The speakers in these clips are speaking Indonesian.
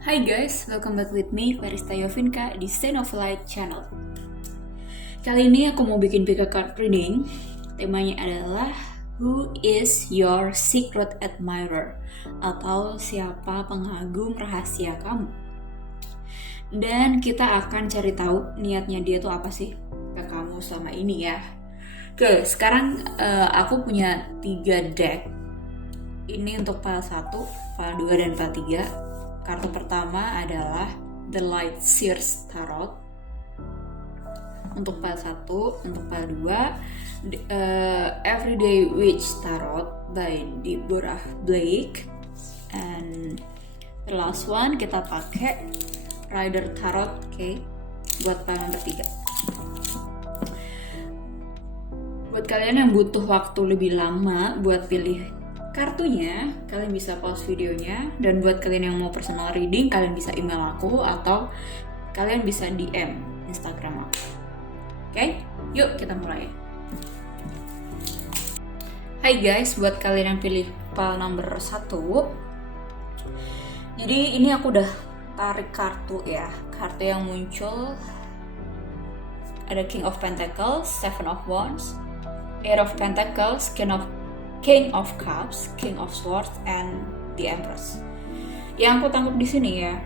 Hi guys, welcome back with me, Verista Yovinka di Stand of Light channel. Kali ini aku mau bikin pick a card reading. Temanya adalah Who is your secret admirer? Atau siapa pengagum rahasia kamu? Dan kita akan cari tahu niatnya dia tuh apa sih ke kamu selama ini ya. Oke, sekarang aku punya 3 deck. Ini untuk file 1, file 2, dan file 3. Kartu pertama adalah The Light Seers Tarot. Untuk file 1, untuk file 2, Everyday Witch Tarot by Deborah Blake. And the last one kita pakai Rider Tarot, oke, buat file nomor 3. Buat kalian yang butuh waktu lebih lama buat pilih kartunya, kalian bisa pause videonya. Dan buat kalian yang mau personal reading, kalian bisa email aku atau kalian bisa DM Instagram aku. Oke, yuk kita mulai. Hai guys, buat kalian yang pilih file number 1, jadi ini aku udah tarik kartu ya. Kartu yang muncul ada King of Pentacles, Seven of Wands, Eight of Pentacles, King of Cups, King of Swords, and the Empress. Yang aku tangkap di sini ya,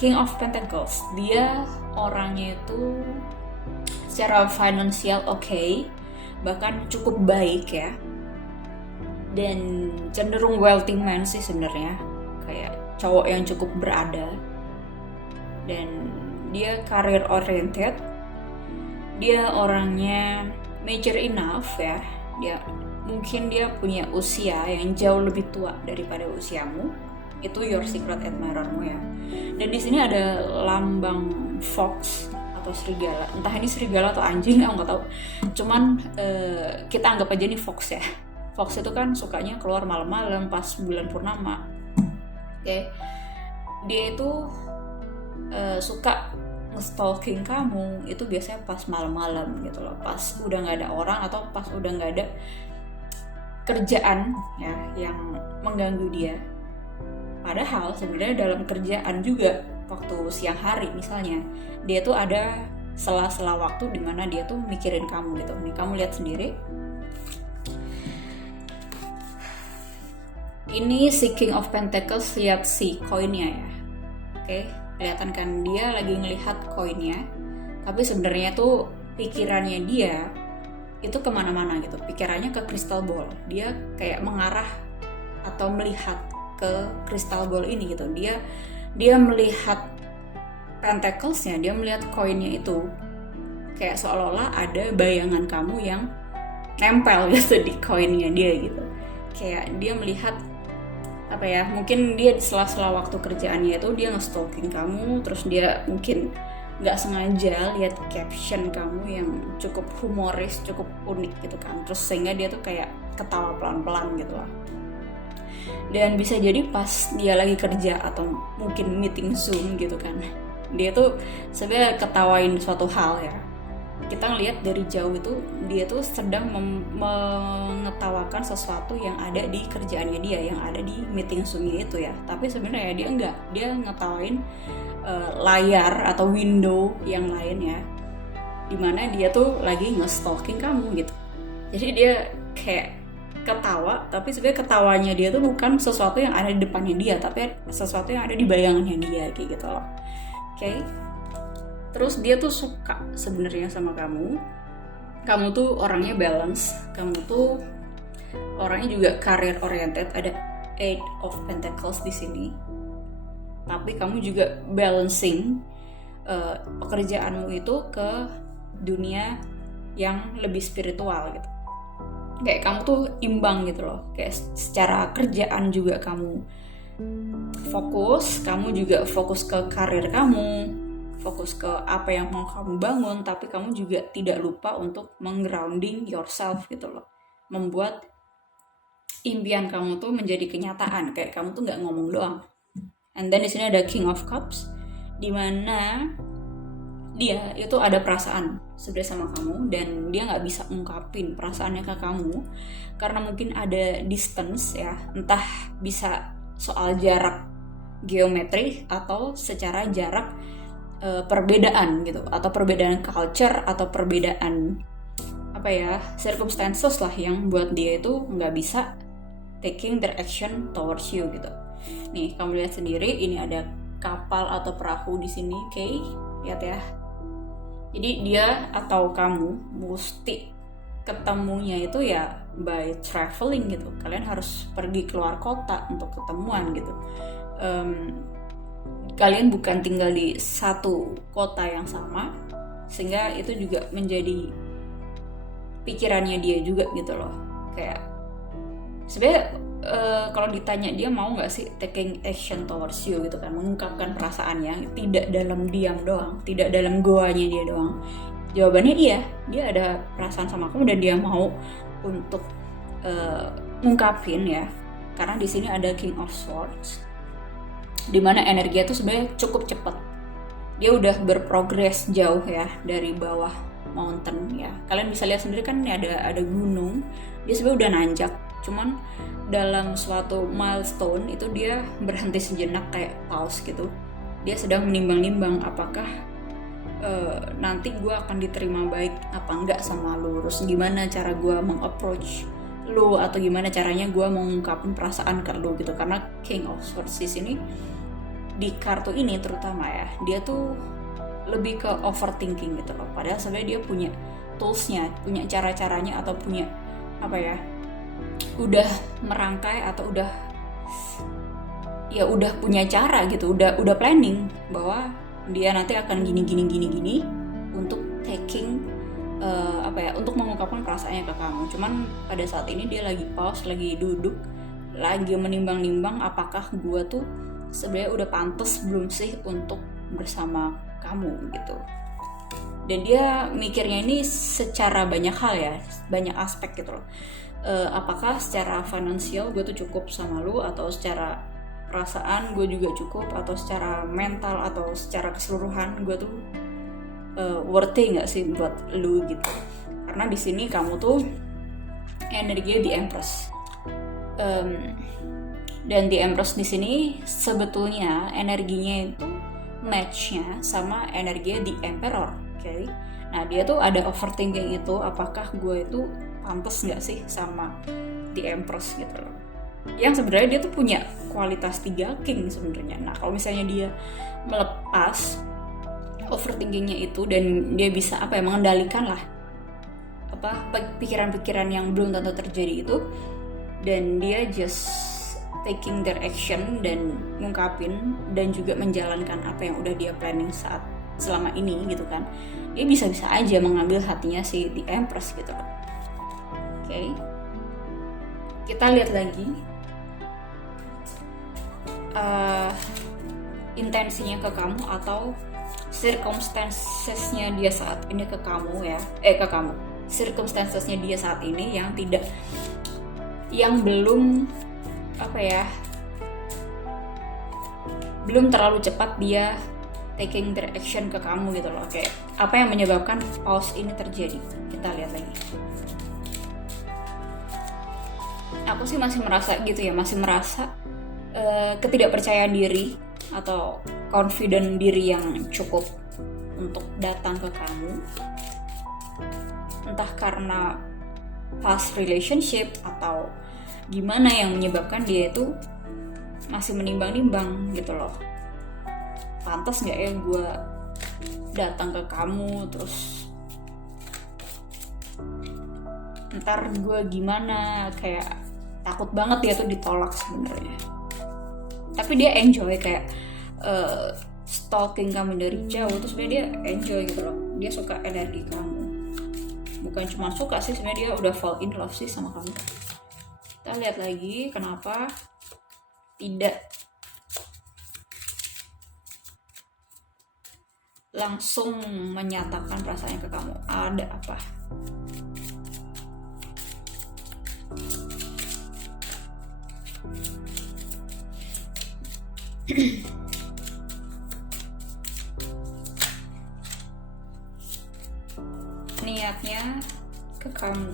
King of Pentacles, dia orangnya itu secara finansial oke, bahkan cukup baik ya, dan cenderung wealthy man sih sebenarnya, kayak cowok yang cukup berada, dan dia career oriented, dia orangnya mature enough ya, mungkin dia punya usia yang jauh lebih tua daripada usiamu. Itu your secret admirermu ya. Dan di sini ada lambang fox atau serigala. Entah ini serigala atau anjing, aku nggak tahu. Cuman kita anggap aja ini fox ya. Fox itu kan sukanya keluar malam-malam pas bulan purnama. Oke. Dia itu suka nge-stalking kamu itu biasanya pas malam-malam gitu loh. Pas udah nggak ada orang atau pas udah nggak ada kerjaan ya yang mengganggu dia. Padahal sebenarnya dalam kerjaan juga waktu siang hari misalnya, dia tuh ada sela-sela waktu di mana dia tuh mikirin kamu gitu. Nih kamu lihat sendiri. Ini si King of Pentacles, lihat si koinnya ya. Oke, kelihatan kan dia lagi ngelihat koinnya. Tapi sebenarnya tuh pikirannya dia itu kemana-mana gitu, pikirannya ke crystal ball. Dia kayak mengarah atau melihat ke crystal ball ini gitu. Dia melihat pentaclesnya, dia melihat koinnya itu, kayak seolah-olah ada bayangan kamu yang nempel gitu di koinnya dia gitu. Kayak dia melihat apa ya, mungkin dia di sela-sela waktu kerjaannya itu dia nge-stalking kamu, terus dia mungkin nggak sengaja lihat caption kamu yang cukup humoris, cukup unik gitu kan, terus sehingga dia tuh kayak ketawa pelan-pelan gitu lah. Dan bisa jadi pas dia lagi kerja atau mungkin meeting Zoom gitu kan, dia tuh sebenarnya ketawain suatu hal ya. Kita ngelihat dari jauh itu dia tuh sedang mengetawakan sesuatu yang ada di kerjaannya dia, yang ada di meeting Zoom-nya itu ya. Tapi sebenarnya dia enggak, dia ngetawain layar atau window yang lain ya, dimana dia tuh lagi nge-stalking kamu gitu. Jadi dia kayak ketawa, tapi sebenarnya ketawanya dia tuh bukan sesuatu yang ada di depannya dia, tapi sesuatu yang ada di bayangannya dia kayak gitu loh. Oke. Terus dia tuh suka sebenarnya sama kamu. Kamu tuh orangnya balance, kamu tuh orangnya juga career oriented, ada Eight of Pentacles di sini. Tapi kamu juga balancing pekerjaanmu itu ke dunia yang lebih spiritual gitu. Kayak kamu tuh imbang gitu loh. Kayak secara kerjaan juga kamu fokus, kamu juga fokus ke karir kamu, fokus ke apa yang mau kamu bangun, tapi kamu juga tidak lupa untuk meng-grounding yourself gitu loh. Membuat impian kamu tuh menjadi kenyataan. Kayak kamu tuh nggak ngomong doang. And then di sini ada King of Cups, di mana dia itu ada perasaan sebenarnya sama kamu, dan dia nggak bisa ungkapin perasaannya ke kamu karena mungkin ada distance ya, entah bisa soal jarak geometri atau secara jarak, perbedaan gitu, atau perbedaan culture atau perbedaan circumstances lah yang buat dia itu nggak bisa taking their action towards you gitu. Nih kamu lihat sendiri, ini ada kapal atau perahu di sini, oke? Lihat ya. Jadi dia atau kamu mesti ketemunya itu ya by traveling gitu. Kalian harus pergi keluar kota untuk ketemuan gitu. Kalian bukan tinggal di satu kota yang sama, sehingga itu juga menjadi pikirannya dia juga gitu loh. Kayak sebenarnya kalau ditanya dia mau nggak sih taking action towards you gitu kan, mengungkapkan perasaannya, tidak dalam diam doang, tidak dalam goanya dia doang. Jawabannya iya, dia ada perasaan sama kamu dan dia mau untuk ngungkapin ya, karena di sini ada King of Swords, dimana energinya tuh sebenarnya cukup cepat. Dia udah berprogres jauh ya dari bawah mountain ya. Kalian bisa lihat sendiri kan, ada gunung, dia sebenarnya udah nanjak. Cuman dalam suatu milestone itu dia berhenti sejenak, kayak pause gitu. Dia sedang menimbang-nimbang apakah nanti gue akan diterima baik apa enggak sama lu, terus gimana cara gue meng-approach lu, atau gimana caranya gue mengungkapin perasaan ke lu gitu. Karena King of Swords di sini, di kartu ini terutama ya, dia tuh lebih ke overthinking gitu loh. Padahal sebenarnya dia punya toolsnya, punya cara-caranya, atau punya udah merangkai atau udah punya cara gitu, udah planning bahwa dia nanti akan gini untuk taking untuk mengungkapkan perasaannya ke kamu. Cuman pada saat ini dia lagi pause, lagi duduk, lagi menimbang-nimbang apakah gue tuh sebenarnya udah pantas belum sih untuk bersama kamu gitu. Dan dia mikirnya ini secara banyak hal ya, banyak aspek gitu loh. Apakah secara finansial gue tuh cukup sama lu, atau secara perasaan gue juga cukup, atau secara mental, atau secara keseluruhan gue tuh worthy nggak sih buat lu gitu. Karena di sini kamu tuh energinya di Empress, dan di Empress di sini sebetulnya energinya itu matchnya sama energinya di Emperor, oke? Nah dia tuh ada overthinking itu, apakah gue itu pantas nggak sih sama di Empress gitu loh. Yang sebenarnya dia tuh punya kualitas 3 king sebenarnya. Nah kalau misalnya dia melepas overthinkingnya itu dan dia bisa mengendalikan lah pikiran-pikiran yang belum tentu terjadi itu, dan dia just taking their action dan ngungkapin dan juga menjalankan apa yang udah dia planning selama ini gitu kan, dia bisa-bisa aja mengambil hatinya si The Empress gitu kan. Oke. Kita lihat lagi intensinya ke kamu atau circumstancesnya dia saat ini ke kamu ya, circumstancesnya dia saat ini yang belum belum terlalu cepat dia taking their action ke kamu gitu loh. Kayak apa yang menyebabkan pause ini terjadi, kita lihat lagi. Aku sih masih merasa gitu ya, masih merasa ketidakpercayaan diri atau confident diri yang cukup untuk datang ke kamu, entah karena past relationship atau gimana yang menyebabkan dia itu masih menimbang-nimbang gitu loh. Pantas nggak ya gue datang ke kamu, terus ntar gue gimana, kayak takut banget dia tuh ditolak sebenarnya. Tapi dia enjoy kayak stalking kamu dari jauh, terus dia enjoy gitu loh. Dia suka energi kamu, bukan cuma suka sih, sebenarnya dia udah fall in love sih sama kamu. Kita lihat lagi kenapa tidak langsung menyatakan perasaannya ke kamu. Ada apa? Niatnya ke kamu.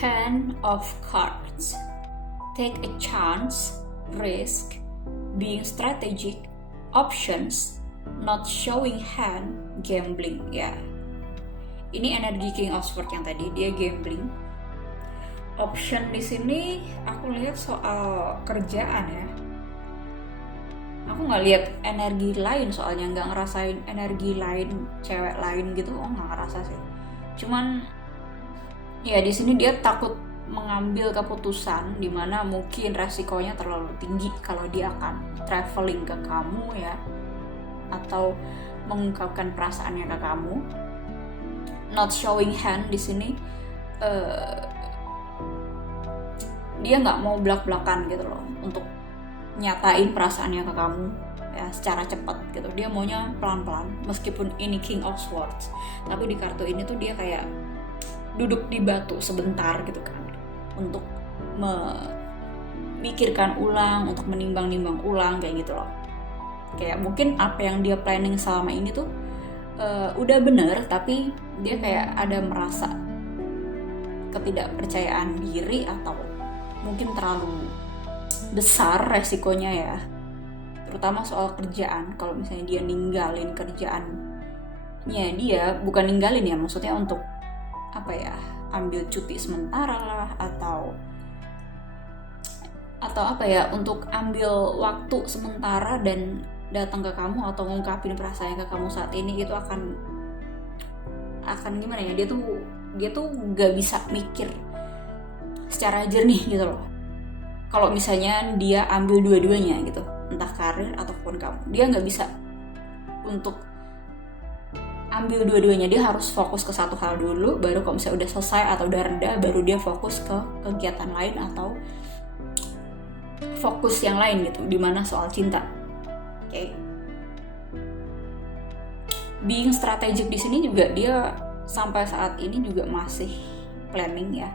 Hand of Cards. Take a chance, risk, being strategic, options, not showing hand, gambling. Ya, ini energi King of Swords yang tadi, dia gambling. Option di sini aku lihat soal kerjaan ya. Aku nggak lihat energi lain, soalnya nggak ngerasain energi lain, cewek lain gitu. Nggak ngerasa sih. Cuman ya di sini dia takut mengambil keputusan dimana mungkin resikonya terlalu tinggi kalau dia akan traveling ke kamu ya, atau mengungkapkan perasaannya ke kamu. Not showing hand di sini dia nggak mau belak-belakan gitu loh untuk nyatain perasaannya ke kamu ya secara cepat gitu. Dia maunya pelan-pelan, meskipun ini King of Swords, tapi di kartu ini tuh dia kayak duduk di batu sebentar gitu kan, untuk memikirkan ulang, untuk menimbang-nimbang ulang kayak gitu loh. Kayak mungkin apa yang dia planning selama ini tuh udah bener, tapi dia kayak ada merasa ketidakpercayaan diri atau mungkin terlalu besar resikonya ya, terutama soal kerjaan. Kalau misalnya dia ninggalin kerjaannya, dia bukan ninggalin ya, maksudnya untuk apa ya, ambil cuti sementara lah, atau apa ya, untuk ambil waktu sementara dan datang ke kamu atau ngungkapin perasaannya ke kamu saat ini, itu akan gimana ya, dia tuh gak bisa mikir secara jernih gitu loh. Kalau misalnya dia ambil dua-duanya gitu, entah karir ataupun kamu, dia nggak bisa untuk ambil dua-duanya. Dia harus fokus ke satu hal dulu, baru kalau misalnya udah selesai atau udah reda, baru dia fokus ke kegiatan lain atau fokus yang lain gitu, dimana soal cinta. Oke. Being strategic di sini juga dia sampai saat ini juga masih planning ya.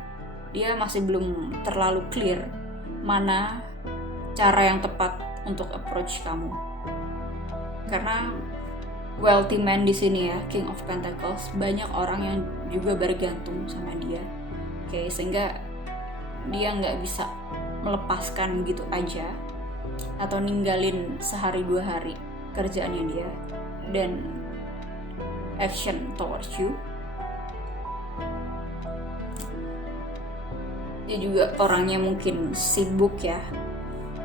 Dia masih belum terlalu clear mana cara yang tepat untuk approach kamu. Karena wealthy man di sini ya, King of Pentacles, banyak orang yang juga bergantung sama dia. Oke, sehingga dia nggak bisa melepaskan gitu aja atau ninggalin sehari dua hari kerjaannya dia dan action towards you. Dia juga orangnya mungkin sibuk ya,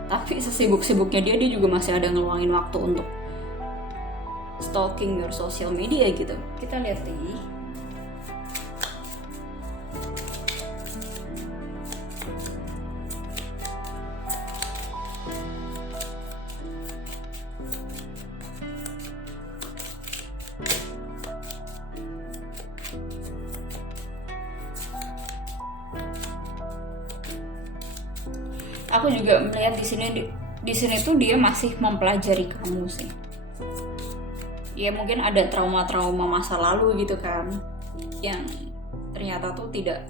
tapi sesibuk-sibuknya dia juga masih ada ngeluangin waktu untuk stalking your social media gitu. Kita lihat nih. Aku juga melihat di sini tuh dia masih mempelajari kamu sih. Ya mungkin ada trauma-trauma masa lalu gitu kan, yang ternyata tuh tidak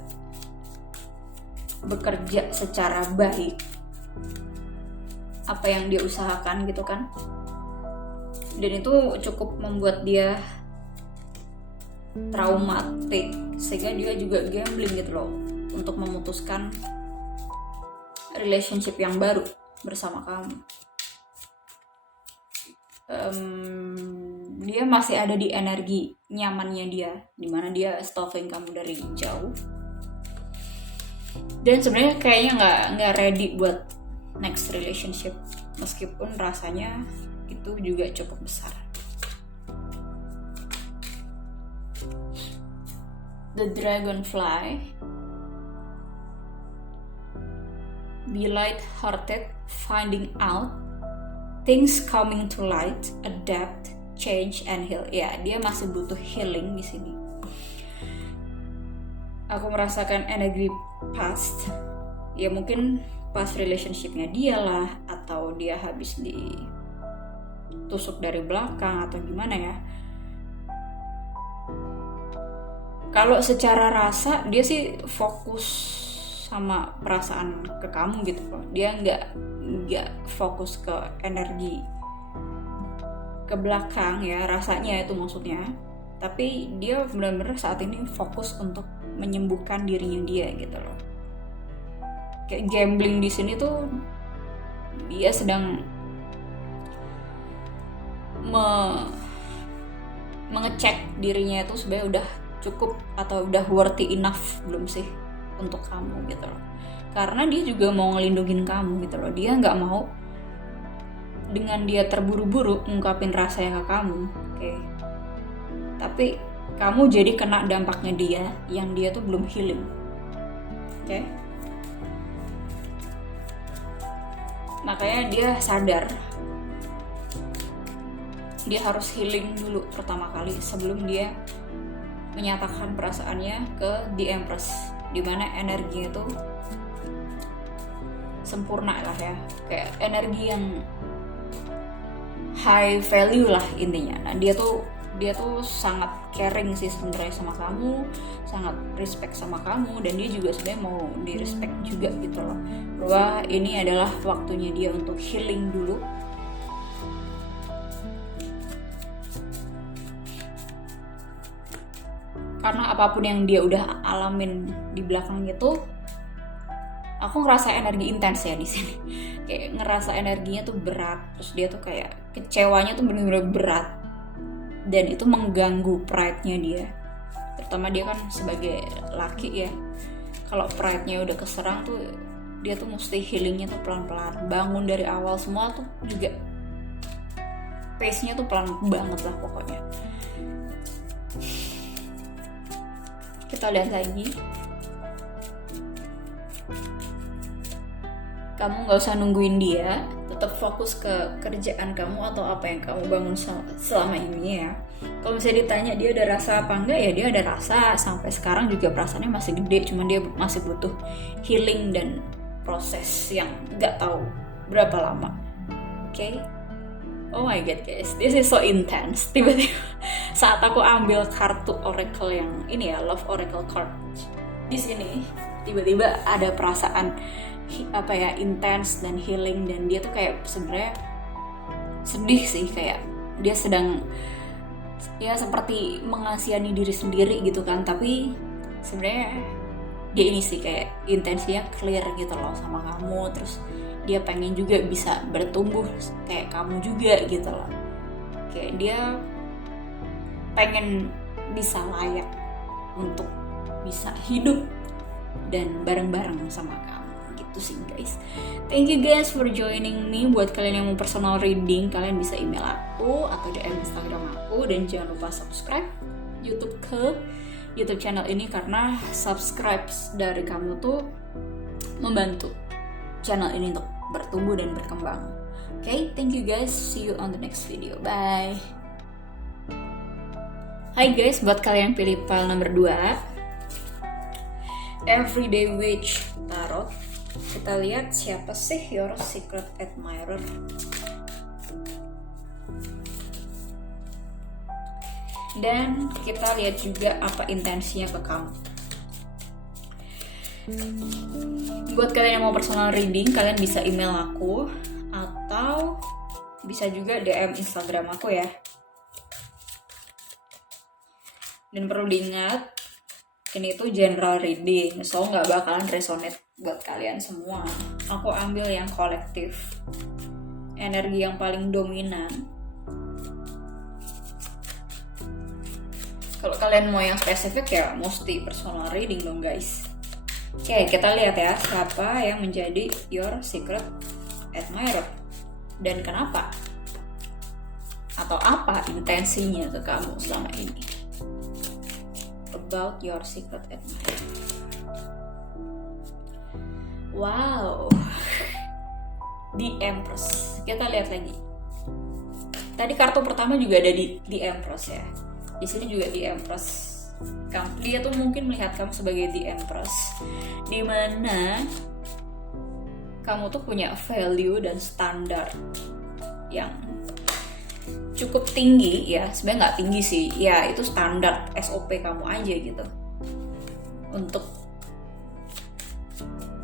bekerja secara baik apa yang dia usahakan gitu kan. Dan itu cukup membuat dia traumatik, sehingga dia juga gambling gitu loh untuk memutuskan relationship yang baru bersama kamu. Dia masih ada di energi nyamannya dia, dimana dia stalking kamu dari jauh. Dan sebenarnya kayaknya nggak ready buat next relationship, meskipun rasanya itu juga cukup besar. The Dragonfly. Be light-hearted, finding out, things coming to light, adapt, change, and heal. Ya, dia masih butuh healing di sini. Aku merasakan energi past. Ya mungkin past relationship-nya dia lah, atau dia habis ditusuk dari belakang atau gimana ya. Kalau secara rasa dia sih fokus sama perasaan ke kamu gitu loh. Dia nggak fokus ke energi ke belakang ya, rasanya itu maksudnya. tapi dia benar-benar saat ini fokus untuk menyembuhkan dirinya dia gitu loh. Kayak gambling di sini tuh dia sedang mengecek dirinya itu sebenarnya udah cukup atau udah worthy enough belum sih untuk kamu gitu loh. Karena dia juga mau ngelindungin kamu gitu loh. Dia nggak mau dengan dia terburu-buru ngungkapin rasanya ke kamu, oke? Tapi kamu jadi kena dampaknya dia yang dia tuh belum healing, oke? Makanya dia sadar dia harus healing dulu pertama kali sebelum dia menyatakan perasaannya ke The Empress, dimana energinya itu sempurna lah ya, kayak energi yang high value lah intinya. Nah dia tuh sangat caring sih sebenarnya sama kamu, sangat respect sama kamu, dan dia juga sebenarnya mau di respect juga gitu loh, bahwa ini adalah waktunya dia untuk healing dulu. Karena apapun yang dia udah alamin di belakang itu, aku ngerasa energi intens ya di sini. Kayak ngerasa energinya tuh berat, terus dia tuh kayak kecewanya tuh bener-bener berat, dan itu mengganggu pride-nya dia. Terutama dia kan sebagai laki ya, kalau pride-nya udah keserang tuh dia tuh mesti healingnya tuh pelan-pelan, bangun dari awal semua tuh juga pace-nya tuh pelan banget lah pokoknya. Kita lihat lagi. Kamu gak usah nungguin dia, tetap fokus ke kerjaan kamu atau apa yang kamu bangun selama ini ya. Kalau misalnya ditanya dia ada rasa apa enggak, ya dia ada rasa. Sampai sekarang juga perasaannya masih gede, cuman dia masih butuh healing dan proses yang gak tahu berapa lama. Oke? Oh my god guys, this is so intense. Tiba-tiba saat aku ambil kartu oracle yang ini ya, Love Oracle card, di sini tiba-tiba ada perasaan apa ya, intense dan healing, dan dia tuh kayak sebenarnya sedih sih, kayak dia sedang ya seperti mengasihani diri sendiri gitu kan, tapi sebenarnya dia ini sih kayak intensinya clear gitu loh sama kamu, terus dia pengen juga bisa bertumbuh kayak kamu juga gitu loh, kayak dia pengen bisa layak untuk bisa hidup dan bareng-bareng sama kamu gitu sih guys. Thank you guys for joining me. Buat kalian yang mau personal reading, kalian bisa email aku atau DM Instagram aku, dan jangan lupa subscribe YouTube channel ini, karena subscribe dari kamu tuh membantu channel ini untuk bertumbuh dan berkembang. Okay, thank you guys. See you on the next video. Bye. Hai guys, buat kalian yang pilih file nomor 2, Everyday Witch Tarot, kita lihat siapa sih your secret admirer. Dan kita lihat juga apa intensinya ke kamu. Buat kalian yang mau personal reading, kalian bisa email aku atau bisa juga DM Instagram aku ya. Dan perlu diingat, ini tuh general reading, so nggak bakalan resonate buat kalian semua. Aku ambil yang kolektif, energi yang paling dominan. Kalau kalian mau yang spesifik ya mesti personal reading dong guys. Oke, kita lihat ya siapa yang menjadi your secret admirer dan kenapa, atau apa intensinya ke kamu selama ini. About your secret admirer. Wow, The Empress. Kita lihat lagi. Tadi kartu pertama juga ada di The Empress ya. Di sini juga The Empress. Dia tuh mungkin melihat kamu sebagai The Empress, dimana kamu tuh punya value dan standar yang cukup tinggi ya. Sebenarnya nggak tinggi sih, ya itu standar SOP kamu aja gitu. Untuk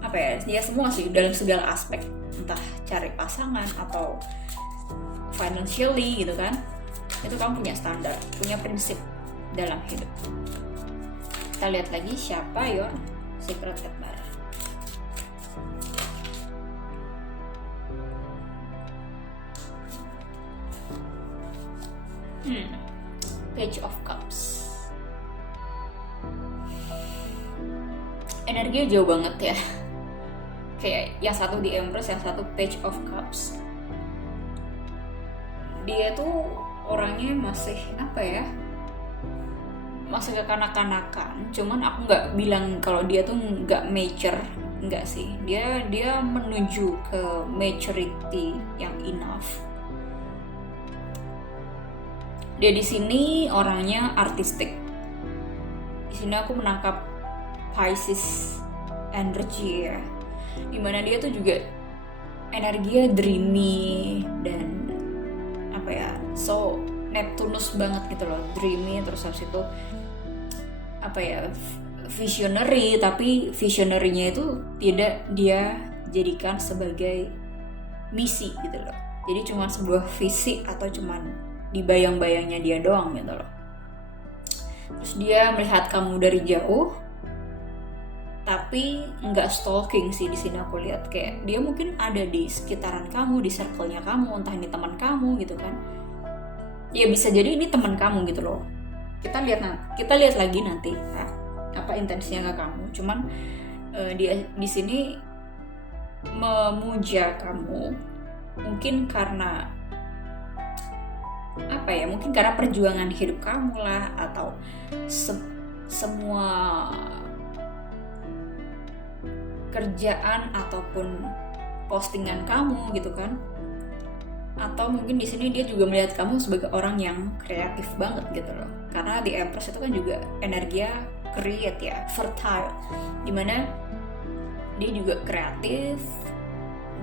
apa ya? Ya semua sih dalam segala aspek, entah cari pasangan atau financially gitu kan. Itu kamu punya standar, punya prinsip dalam hidup. Kita lihat lagi siapa your secret admirer. Page of Cups. Energinya jauh banget ya. Kayak yang satu di Empress, yang satu Page of Cups. Dia tuh orangnya masih apa ya? Masih kekanak-kanakan. Cuman aku nggak bilang kalau dia tuh nggak mature, nggak sih. Dia menuju ke maturity yang enough. Dia di sini orangnya artistik. Di sini aku menangkap Pisces energy ya, dimana dia tuh juga energinya dreamy dan apa ya, so Neptunus banget gitu loh, dreamy, terus habis itu apa ya, visionary, tapi visionary-nya itu tidak dia jadikan sebagai misi gitu loh. Jadi cuma sebuah visi atau cuman di bayang-bayangnya dia doang gitu loh. Terus dia melihat kamu dari jauh, tapi nggak stalking sih di sini aku lihat. Kayak dia mungkin ada di sekitaran kamu, di circle-nya kamu, entah ini teman kamu gitu kan. Ya bisa jadi ini teman kamu gitu loh. Kita lihat lagi nanti apa intensinya ke kamu. Cuman dia di sini memuja kamu mungkin karena apa ya, mungkin karena perjuangan hidup kamu lah, atau semua kerjaan ataupun postingan kamu gitu kan. Atau mungkin di sini dia juga melihat kamu sebagai orang yang kreatif banget gitu loh, karena di Empress itu kan juga energinya create ya, fertile, dimana dia juga kreatif.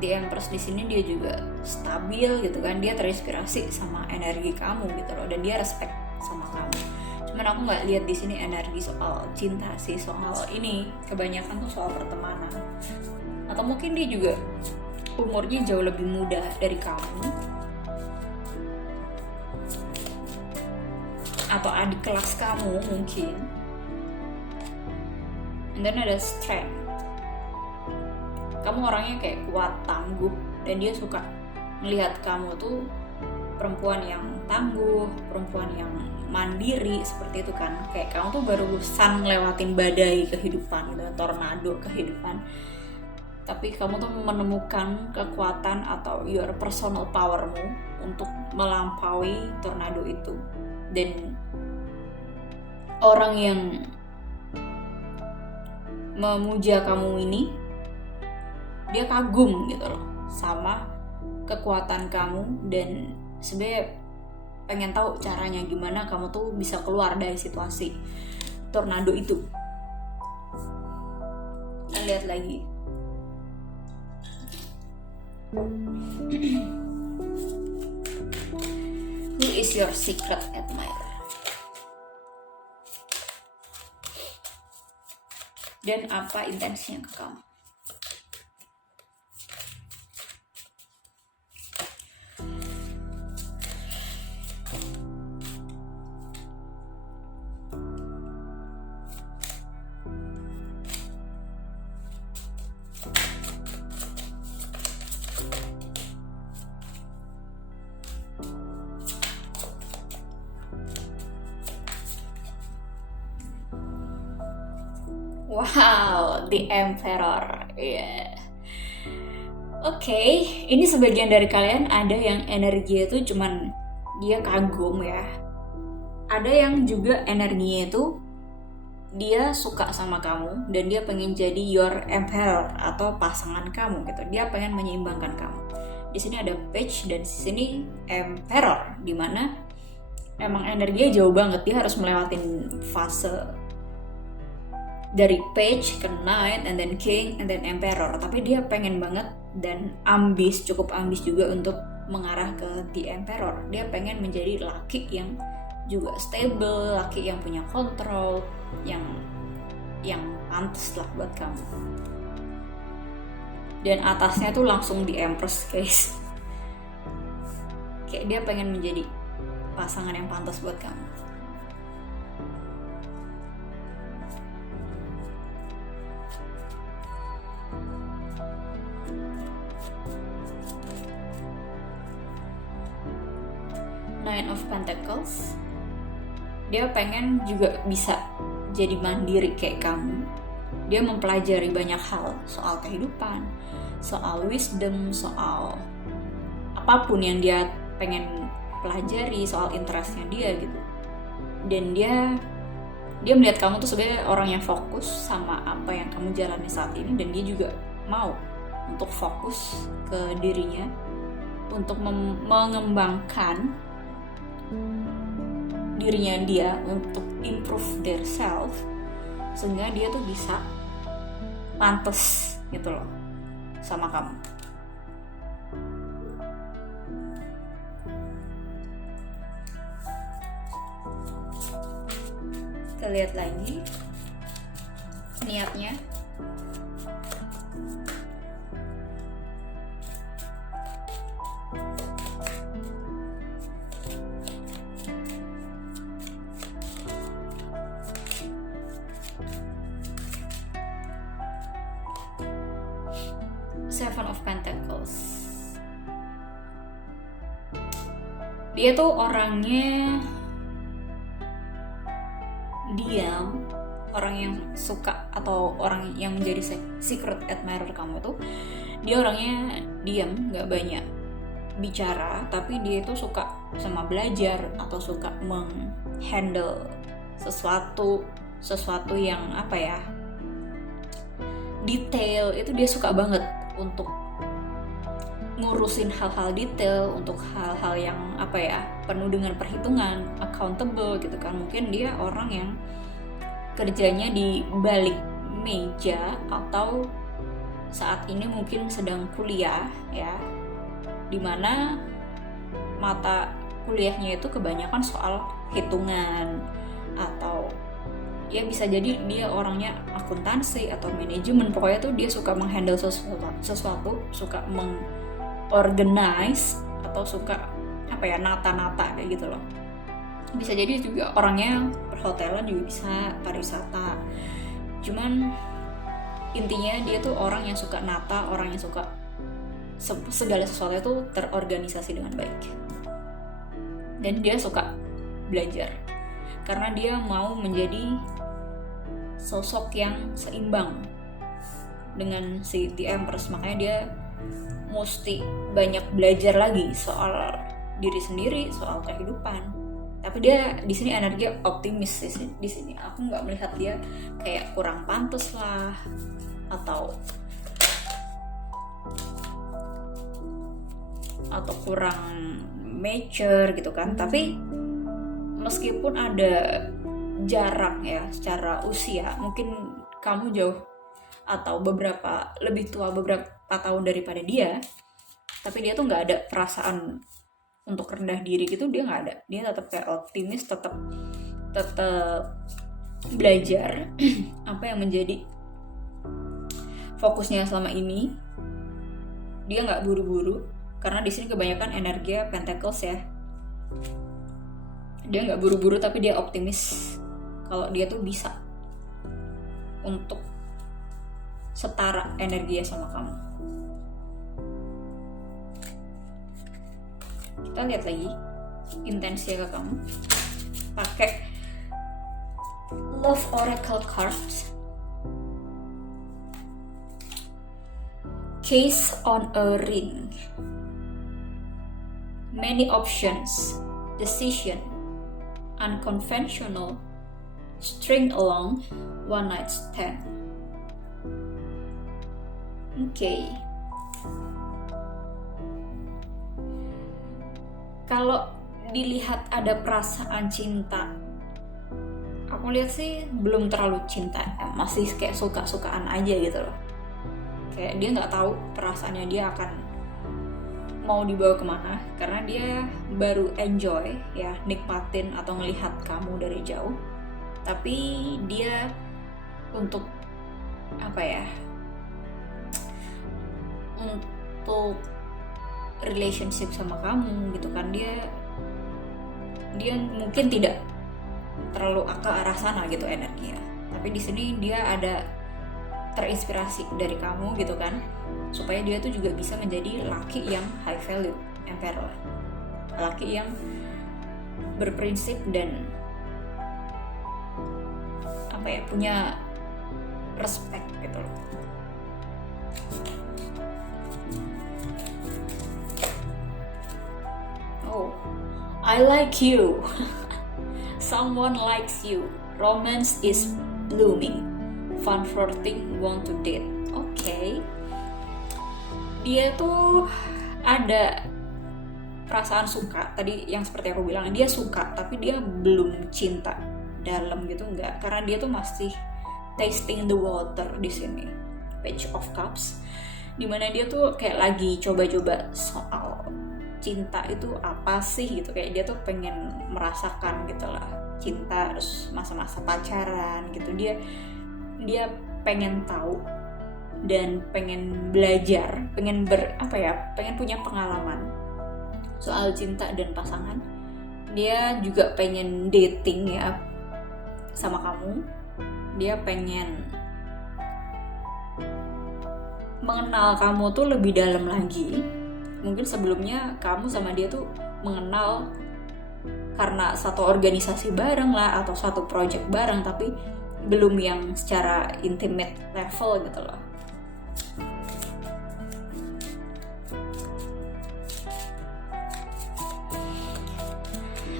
Di Empress di sini dia juga stabil gitu kan, dia terinspirasi sama energi kamu gitu loh, dan dia respect sama kamu. Cuman aku nggak lihat di sini energi soal cinta sih, soal ini kebanyakan tuh soal pertemanan. Atau mungkin dia juga umurnya jauh lebih muda dari kamu, atau adik kelas kamu mungkin. And then ada strength. Kamu orangnya kayak kuat, tangguh, dan dia suka melihat kamu tuh perempuan yang tangguh, perempuan yang mandiri, seperti itu kan. Kayak kamu tuh barusan ngelewatin badai kehidupan gitu, tornado kehidupan, tapi kamu tuh menemukan kekuatan atau your personal powermu untuk melampaui tornado itu. Dan orang yang memuja kamu ini, dia kagum gitu loh sama kekuatan kamu, dan sebenarnya pengen tahu caranya gimana kamu tuh bisa keluar dari situasi tornado itu. Kita lihat lagi. Who is your secret admirer? Dan apa intensinya ke kamu? Wow, the Emperor. Yeah. Oke, ini sebagian dari kalian ada yang energi itu cuman dia kagum ya. Ada yang juga energinya itu dia suka sama kamu dan dia pengen jadi your emperor atau pasangan kamu gitu. Dia pengen menyeimbangkan kamu. Di sini ada page dan di sini emperor, dimana emang energinya jauh banget. Dia harus melewatin fase dari page ke knight and then king and then emperor, tapi dia pengen banget dan cukup ambis juga untuk mengarah ke the emperor. Dia pengen menjadi laki yang juga stable, laki yang punya kontrol, yang pantas lah buat kamu. Dan atasnya tuh langsung di Empress guys. Kayak dia pengen menjadi pasangan yang pantas buat kamu. Nine of Pentacles, dia pengen juga bisa jadi mandiri kayak kamu. Dia mempelajari banyak hal soal kehidupan, soal wisdom, soal apapun yang dia pengen pelajari, soal interestnya dia gitu. Dan dia melihat kamu tuh sebagai orang yang fokus sama apa yang kamu jalani saat ini, dan dia juga mau untuk fokus ke dirinya, untuk mengembangkan dirinya dia, untuk improve their self, sehingga dia tuh bisa pantas gitu loh sama kamu. Kita lihat lagi niatnya. Seven of Pentacles. Dia tuh orangnya diam, orang yang suka atau orang yang menjadi secret admirer kamu tuh, dia orangnya diam, gak banyak bicara, tapi dia itu suka sama belajar atau suka menghandle sesuatu yang apa ya, detail itu dia suka banget untuk ngurusin hal-hal detail, untuk hal-hal yang apa ya, penuh dengan perhitungan, accountable gitu kan. Mungkin dia orang yang kerjanya di balik meja, atau saat ini mungkin sedang kuliah ya, dimana mata kuliahnya itu kebanyakan soal hitungan, atau ya bisa jadi dia orangnya akuntansi atau manajemen. Pokoknya tuh dia suka menghandle sesuatu, suka mengorganize, atau suka apa ya, nata-nata kayak gitu loh. Bisa jadi juga orangnya perhotelan juga bisa, pariwisata. Cuman intinya dia tuh orang yang suka nata, orang yang suka segala sesuatu itu terorganisasi dengan baik. Dan dia suka belajar karena dia mau menjadi sosok yang seimbang dengan si The Empress. Makanya dia mesti banyak belajar lagi soal diri sendiri, soal kehidupan. Tapi dia di sini energi optimis di sini. Aku nggak melihat dia kayak kurang pantas lah atau kurang mature gitu kan. Tapi meskipun ada jarak ya secara usia, mungkin kamu jauh atau beberapa lebih tua beberapa tahun daripada dia, tapi dia tuh nggak ada perasaan untuk rendah diri gitu, dia nggak ada. Dia tetap kayak optimis, tetap belajar apa yang menjadi fokusnya selama ini. Dia nggak buru-buru karena di sini kebanyakan energi Pentacles ya. Dia nggak buru-buru, tapi dia optimis kalau dia tuh bisa untuk setara energinya sama kamu. Kita lihat lagi intensinya ke kamu pakai Love Oracle cards. Case on a ring. Many options. Decision. Unconventional. String along. One night stand. Okay. Kalau dilihat ada perasaan cinta, aku lihat sih belum terlalu cinta, masih kayak suka-sukaan aja gitu loh. Kayak dia nggak tahu perasaannya dia akan mau dibawa kemana, karena dia baru enjoy ya, nikmatin atau ngelihat kamu dari jauh. Tapi dia untuk apa ya, untuk relationship sama kamu gitu kan, dia mungkin tidak terlalu ke arah sana gitu energinya. Tapi di sini dia ada terinspirasi dari kamu gitu kan, supaya dia tuh juga bisa menjadi laki yang high value, emperor, laki yang berprinsip dan punya respect gitu loh. Oh, I like you. Someone likes you. Romance is blooming. Fun flirting, want to date. Oke. Dia tuh ada perasaan suka. Tadi yang seperti aku bilang, dia suka tapi dia belum cinta dalam gitu, enggak, karena dia tuh masih tasting the water di sini. Page of Cups, dimana dia tuh kayak lagi coba-coba soal cinta itu apa sih gitu, kayak dia tuh pengen merasakan gitu lah cinta, terus masa-masa pacaran gitu, dia pengen tahu dan pengen belajar, pengen pengen punya pengalaman soal cinta dan pasangan. Dia juga pengen dating ya sama kamu, dia pengen mengenal kamu tuh lebih dalam lagi. Mungkin sebelumnya kamu sama dia tuh mengenal karena satu organisasi bareng lah atau satu project bareng, tapi belum yang secara intimate level gitu loh.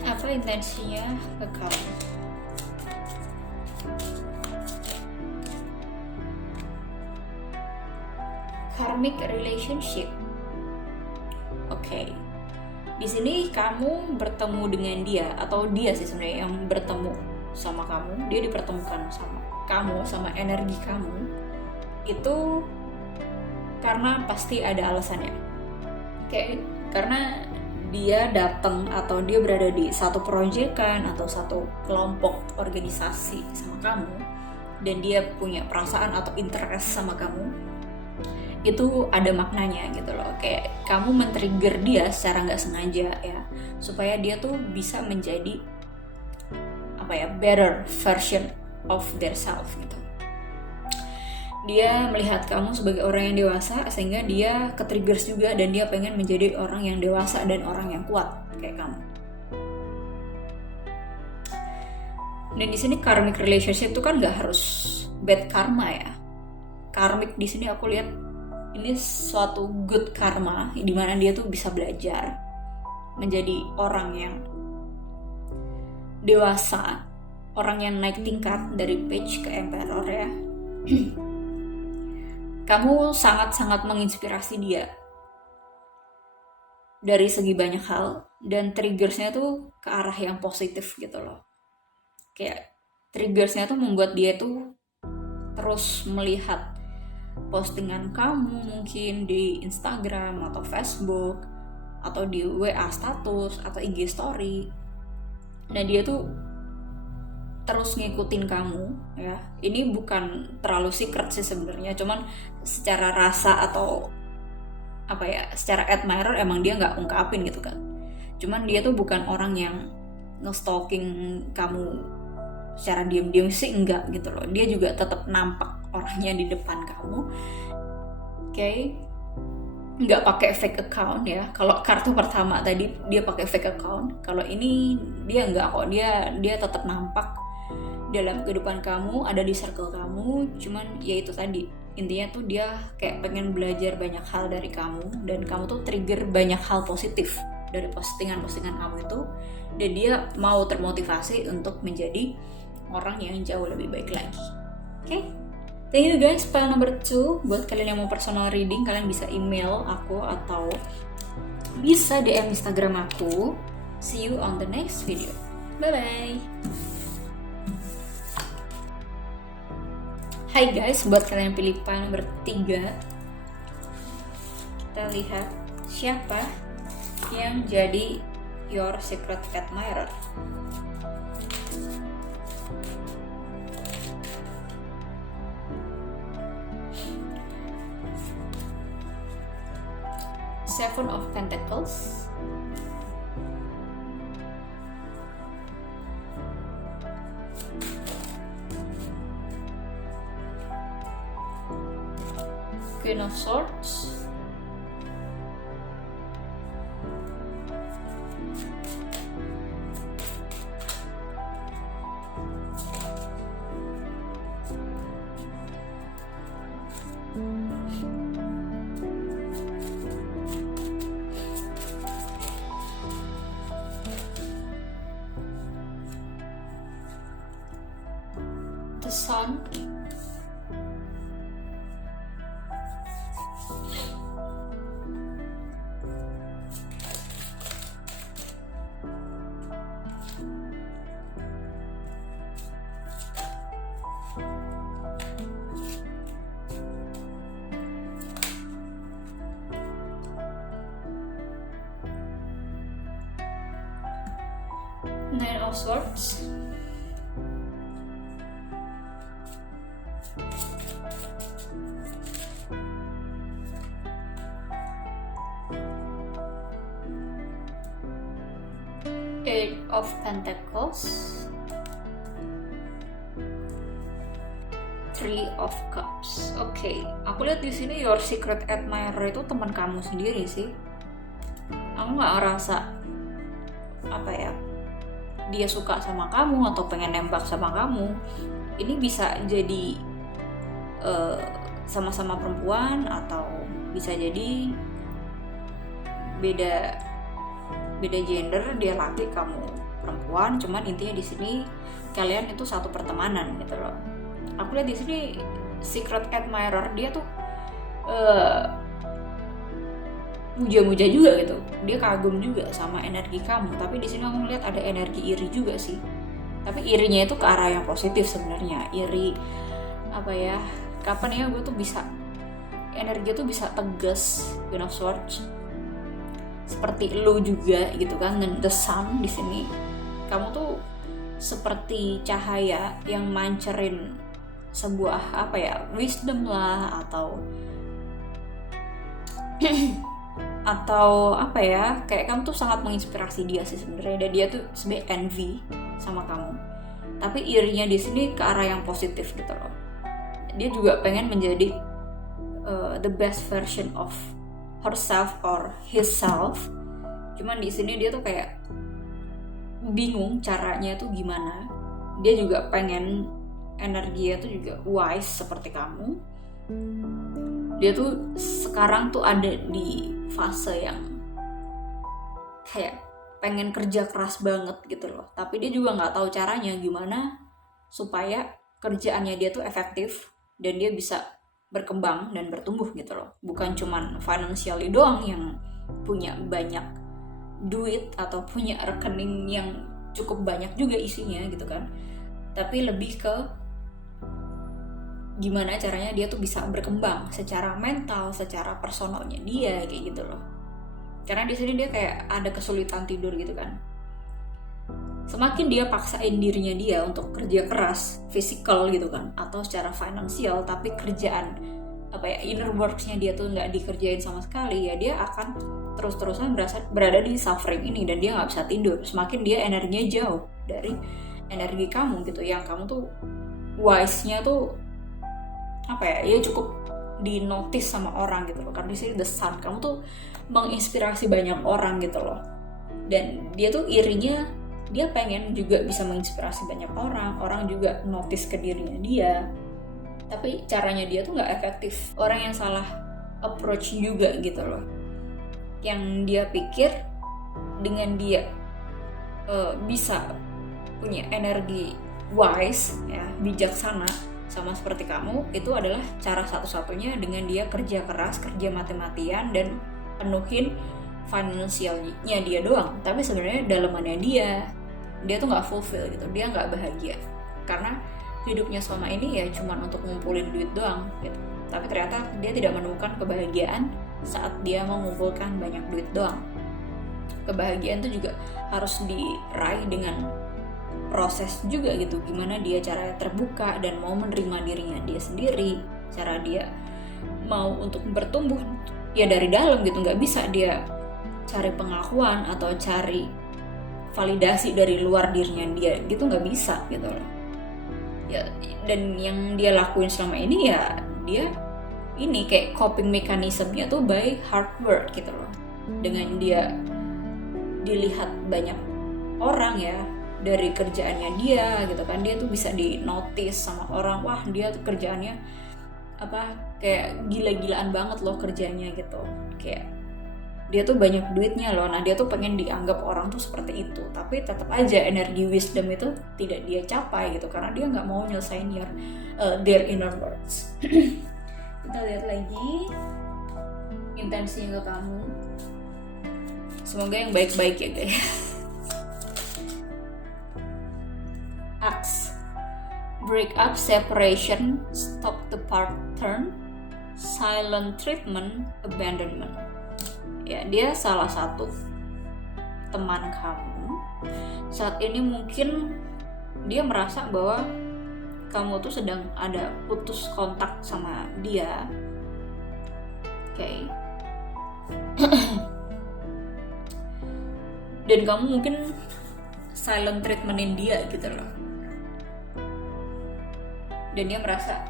Apa intensinya ke kamu? Karmic relationship. Oke. Di sini kamu bertemu dengan dia, atau dia sih sebenarnya yang bertemu sama kamu. Dia dipertemukan sama kamu, sama energi kamu. Itu karena pasti ada alasannya. Oke, karena dia datang atau dia berada di satu proyekan atau satu kelompok organisasi sama kamu, dan dia punya perasaan atau interest sama kamu, itu ada maknanya gitu loh. Kayak kamu men-trigger dia secara nggak sengaja ya, supaya dia tuh bisa menjadi better version of their self gitu. Dia melihat kamu sebagai orang yang dewasa, sehingga dia ke-triggers juga, dan dia pengen menjadi orang yang dewasa dan orang yang kuat kayak kamu. Dan di sini karmic relationship itu kan nggak harus bad karma ya. Karmic di sini aku lihat ini suatu good karma, di mana dia tuh bisa belajar menjadi orang yang dewasa, orang yang naik tingkat dari page ke emperor ya. Kamu sangat-sangat menginspirasi dia dari segi banyak hal, dan triggersnya tuh ke arah yang positif gitu loh. Kayak triggersnya tuh membuat dia tuh terus melihat postingan kamu mungkin di Instagram atau Facebook atau di WA status atau IG story. Nah dia tuh terus ngikutin kamu ya. Ini bukan terlalu secret sih sebenarnya, cuman secara rasa atau secara admirer emang dia nggak ungkapin gitu kan. Cuman dia tuh bukan orang yang nge-stalking kamu secara diam-diam sih, enggak gitu loh. Dia juga tetap nampak orangnya di depan kamu. Oke. Nggak pakai fake account ya. Kalau kartu pertama tadi dia pakai fake account, kalau ini dia nggak kok. Dia tetap nampak dalam kehidupan kamu, ada di circle kamu. Cuman ya itu tadi, intinya tuh dia kayak pengen belajar banyak hal dari kamu, dan kamu tuh trigger banyak hal positif dari postingan-postingan kamu itu, dan dia mau termotivasi untuk menjadi orang yang jauh lebih baik lagi. Oke? Thank you guys. File number 2, buat kalian yang mau personal reading, kalian bisa email aku atau bisa DM Instagram aku. See you on the next video. Bye bye. Hai guys, buat kalian yang pilih file number 3, kita lihat siapa yang jadi your secret admirer. Seven of Pentacles, Queen of Swords, Sun. Nine of Swords. Eight of Pentacles. Three of Cups. Oke, aku lihat di sini your secret admirer itu teman kamu sendiri sih. Aku nggak ngerasa apa ya, dia suka sama kamu atau pengen nembak sama kamu. Ini bisa jadi sama-sama perempuan atau bisa jadi beda gender, dia laki kamu perempuan, cuman intinya di sini kalian itu satu pertemanan gitu loh. Aku lihat di sini secret admirer dia tuh muja-muja juga gitu, dia kagum juga sama energi kamu. Tapi di sini aku ngeliat ada energi iri juga sih, tapi irinya itu ke arah yang positif sebenarnya. Iri apa ya, kapan ya gue tuh bisa energi tuh bisa tegas, Queen of Swords, seperti lu juga gitu kan. Dan the sun di sini, kamu tuh seperti cahaya yang mancerin sebuah apa ya, wisdom lah atau apa ya, kayak kamu tuh sangat menginspirasi dia sih sebenarnya. Dan dia tuh sebenarnya envy sama kamu, tapi irinya di sini ke arah yang positif gitu loh. Dia juga pengen menjadi the best version of herself or himself. Cuman di sini dia tuh kayak bingung caranya tuh gimana. Dia juga pengen energinya tuh juga wise seperti kamu. Dia tuh sekarang tuh ada di fase yang kayak pengen kerja keras banget gitu loh, tapi dia juga nggak tahu caranya gimana supaya kerjaannya dia tuh efektif dan dia bisa berkembang dan bertumbuh gitu loh. Bukan cuman financially doang yang punya banyak duit atau punya rekening yang cukup banyak juga isinya gitu kan, tapi lebih ke gimana caranya dia tuh bisa berkembang secara mental, secara personalnya dia kayak gitu loh. Karena di sini dia kayak ada kesulitan tidur gitu kan. Semakin dia paksain dirinya dia untuk kerja keras, physical gitu kan, atau secara finansial, tapi kerjaan apa ya, inner works-nya dia tuh nggak dikerjain sama sekali, ya dia akan terus-terusan berada di suffering ini dan dia nggak bisa tidur. Semakin dia energinya jauh dari energi kamu gitu, yang kamu tuh wise-nya tuh apa ya, ya cukup di notice sama orang gitu loh. Karena di sini the sun, kamu tuh menginspirasi banyak orang gitu loh. Dan dia tuh irinya, dia pengen juga bisa menginspirasi banyak orang. Orang juga notice ke dirinya dia, tapi caranya dia tuh nggak efektif. Orang yang salah approach juga gitu loh. Yang dia pikir dengan dia bisa punya energi wise ya, bijaksana sama seperti kamu, itu adalah cara satu-satunya dengan dia kerja keras, kerja mati-matian dan penuhin finansialnya dia doang. Tapi sebenarnya dalamannya dia tuh nggak fulfill gitu, dia nggak bahagia karena hidupnya selama ini ya cuma untuk ngumpulin duit doang gitu. Tapi ternyata dia tidak menemukan kebahagiaan saat dia mengumpulkan banyak duit doang. Kebahagiaan itu juga harus diraih dengan proses juga gitu, gimana dia cara terbuka dan mau menerima dirinya dia sendiri, cara dia mau untuk bertumbuh ya dari dalam gitu. Nggak bisa dia cari pengakuan atau cari validasi dari luar dirinya dia gitu, nggak bisa gitu loh ya. Dan yang dia lakuin selama ini ya dia ini kayak coping mechanism-nya tuh by hard work gitu loh. Dengan dia dilihat banyak orang ya dari kerjaannya dia gitu kan, dia tuh bisa di notice sama orang, wah dia tuh kerjaannya apa kayak gila-gilaan banget loh kerjanya gitu, kayak dia tuh banyak duitnya loh. Nah dia tuh pengen dianggap orang tuh seperti itu, tapi tetap aja energi wisdom itu tidak dia capai gitu, karena dia nggak mau nyelesain their inner worlds. Kita lihat lagi intensinya ke kamu. Semoga yang baik-baik ya guys. Axe, break up, separation, stop the pattern, silent treatment, abandonment. Ya, dia salah satu teman kamu. Saat ini mungkin dia merasa bahwa kamu tuh sedang ada putus kontak sama dia. Oke. Dan kamu mungkin silent treatmentin dia gitu loh. Dan dia merasa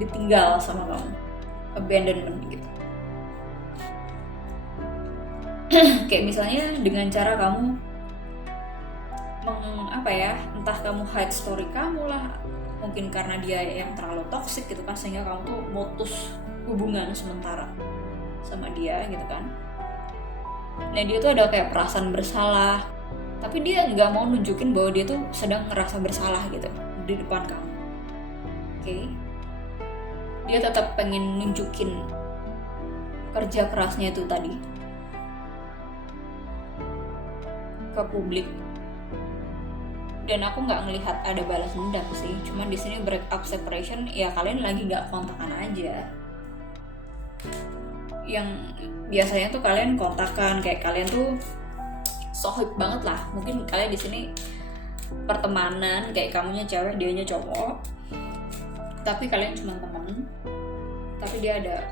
ditinggal sama kamu, abandonment gitu. Kayak misalnya dengan cara kamu entah kamu hide story kamu lah, mungkin karena dia yang terlalu toxic gitu kan, sehingga kamu tuh mutus hubungan sementara sama dia gitu kan. Nah dia tuh ada kayak perasaan bersalah, tapi dia nggak mau nunjukin bahwa dia tuh sedang ngerasa bersalah gitu di depan kamu. Oke. Dia tetap pengen nunjukin kerja kerasnya itu tadi ke publik. Dan aku nggak ngelihat ada balas dendam sih, cuman di sini break up separation ya kalian lagi nggak kontakan aja. Yang biasanya tuh kalian kontakan, kayak kalian tuh sohib banget lah. Mungkin kalian di sini pertemanan, kayak kamunya cewek, dianya cowok, tapi kalian cuma teman. Tapi dia ada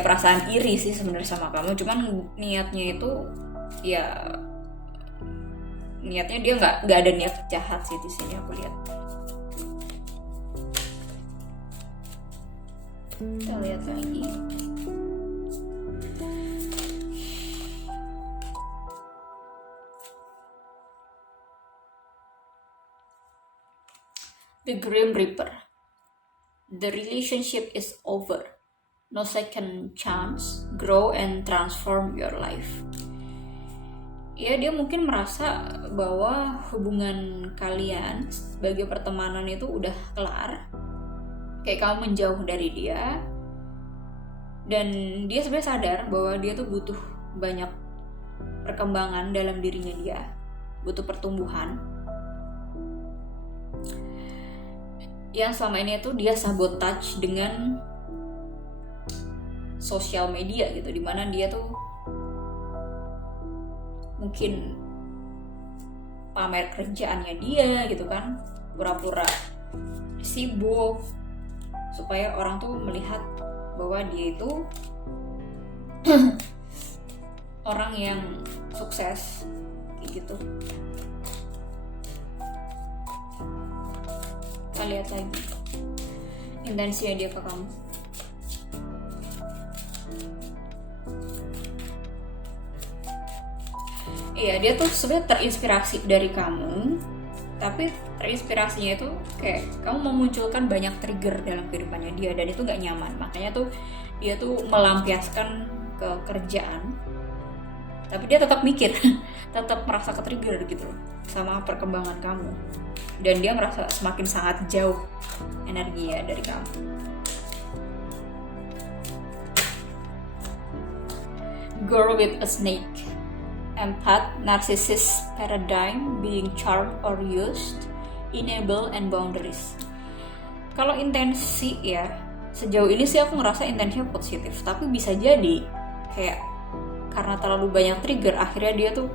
perasaan iri sih sebenarnya sama kamu, cuman niatnya itu niatnya dia nggak ada niat jahat sih di sini aku lihat. Kita lihat lagi. The Grim Reaper. The relationship is over. No second chance. Grow and transform your life. Ya dia mungkin merasa bahwa hubungan kalian sebagai pertemanan itu udah kelar. Kayak kamu menjauh dari dia. Dan dia sebenarnya sadar bahwa dia tuh butuh banyak perkembangan dalam dirinya dia. Butuh pertumbuhan. Yang selama ini tuh dia sabotage dengan sosial media gitu, dimana dia tuh mungkin pamer kerjaannya dia gitu kan, pura-pura sibuk supaya orang tuh melihat bahwa dia itu orang yang sukses kayak gitu. Kita lihat lagi intensinya dia ke kamu. Iya, dia tuh sebenarnya terinspirasi dari kamu, tapi terinspirasinya itu kayak kamu memunculkan banyak trigger dalam kehidupannya dia, dan itu nggak nyaman. Makanya tuh dia tuh melampiaskan ke kerjaan, tapi dia tetap mikir, tetap merasa ke-trigger gitu loh sama perkembangan kamu, dan dia merasa semakin sangat jauh energinya dari kamu. Girl with a snake. Empath, narcissist paradigm, being charmed or used, enable and boundaries. Kalau intensi ya, sejauh ini sih aku ngerasa intensinya positif, tapi bisa jadi kayak karena terlalu banyak trigger, akhirnya dia tuh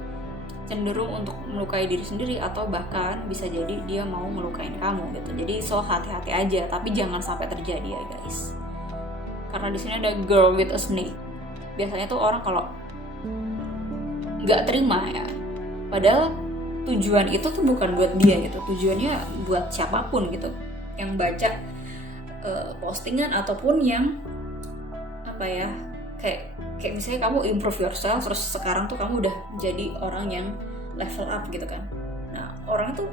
cenderung untuk melukai diri sendiri, atau bahkan bisa jadi dia mau melukain kamu gitu. Jadi hati-hati aja, tapi jangan sampai terjadi ya guys. Karena di sini ada girl with a snake. Biasanya tuh orang kalau nggak terima ya, padahal tujuan itu tuh bukan buat dia gitu, tujuannya buat siapapun gitu yang baca postingan ataupun yang kayak misalnya kamu improve yourself, terus sekarang tuh kamu udah jadi orang yang level up gitu kan. Nah orang tuh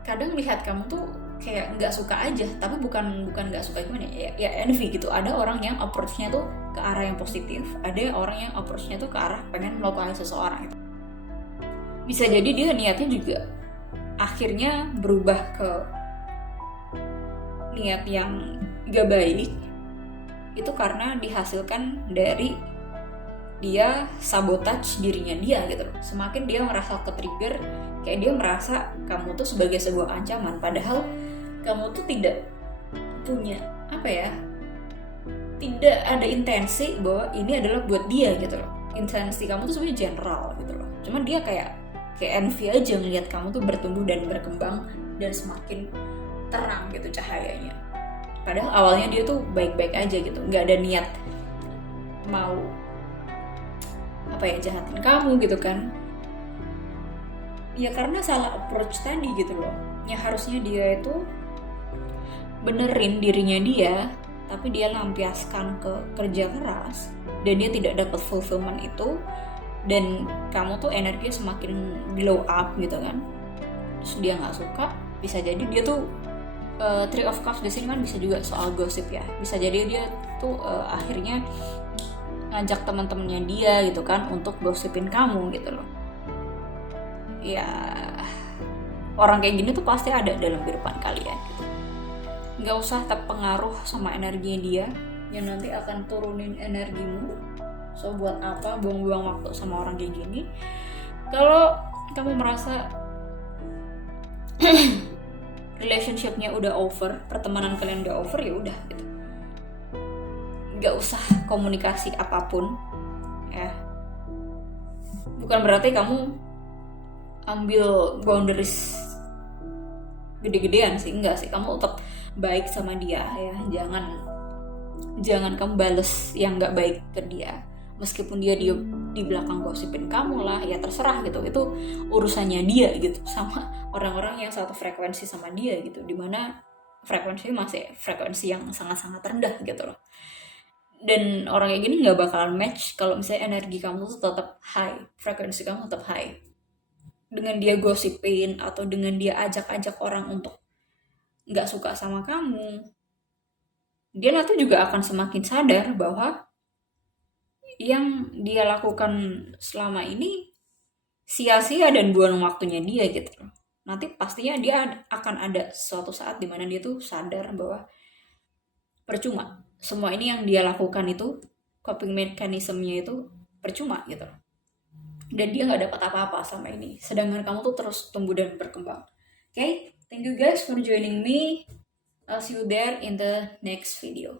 kadang lihat kamu tuh kayak nggak suka aja, tapi bukan nggak suka gimana ya envy gitu. Ada orang yang approach-nya tuh ke arah yang positif, ada orang yang approach-nya tuh ke arah pengen melukai seseorang gitu. Bisa jadi dia niatnya juga akhirnya berubah ke niat yang gak baik itu karena dihasilkan dari dia sabotage dirinya dia gitu loh. Semakin dia merasa ke-trigger, kayak dia merasa kamu tuh sebagai sebuah ancaman, padahal kamu tuh tidak punya tidak ada intensi bahwa ini adalah buat dia gitu loh. Intensi kamu tuh sebenarnya general gitu loh. Cuman dia kayak envy aja ngelihat kamu tuh bertumbuh dan berkembang dan semakin terang gitu cahayanya. Padahal awalnya dia tuh baik-baik aja gitu, nggak ada niat mau jahatin kamu gitu kan. Ya karena salah approach tadi gitu loh. Ya harusnya dia itu benerin dirinya dia, tapi dia lampiaskan ke kerja keras dan dia tidak dapat fulfillment itu, dan kamu tuh energinya semakin glow up gitu kan. Terus dia nggak suka, bisa jadi dia tuh Three of Cups di sini kan bisa juga soal gosip ya. Bisa jadi dia tuh akhirnya ngajak teman-temannya dia gitu kan untuk gosipin kamu gitu loh. Ya orang kayak gini tuh pasti ada dalam kehidupan kalian gitu. Nggak usah terpengaruh sama energinya dia yang nanti akan turunin energimu. So buat apa buang-buang waktu sama orang kayak gini? Kalau kamu merasa relationshipnya udah over, pertemanan kalian udah over, ya udah gitu. Nggak usah komunikasi apapun ya. Bukan berarti kamu ambil boundaries gede-gedean sih, enggak sih. Kamu tetap baik sama dia ya. Jangan kamu bales yang nggak baik ke dia, meskipun dia di belakang gosipin kamu lah, ya terserah gitu. Itu urusannya dia gitu sama orang-orang yang satu frekuensi sama dia gitu, dimana frekuensinya masih frekuensi yang sangat-sangat rendah gitu loh. Dan orang kayak gini nggak bakalan match kalau misalnya energi kamu tuh tetap high, frekuensi kamu tetap high. Dengan dia gosipin atau dengan dia ajak-ajak orang untuk nggak suka sama kamu, dia nanti juga akan semakin sadar bahwa yang dia lakukan selama ini sia-sia dan buang waktunya dia gitu loh. Nanti pastinya dia akan ada suatu saat dimana dia tuh sadar bahwa percuma. Semua ini yang dia lakukan itu, coping mechanism-nya itu percuma gitu. Dan dia gak dapat apa-apa sama ini. Sedangkan kamu tuh terus tumbuh dan berkembang. Okay? Thank you guys for joining me. I'll see you there in the next video.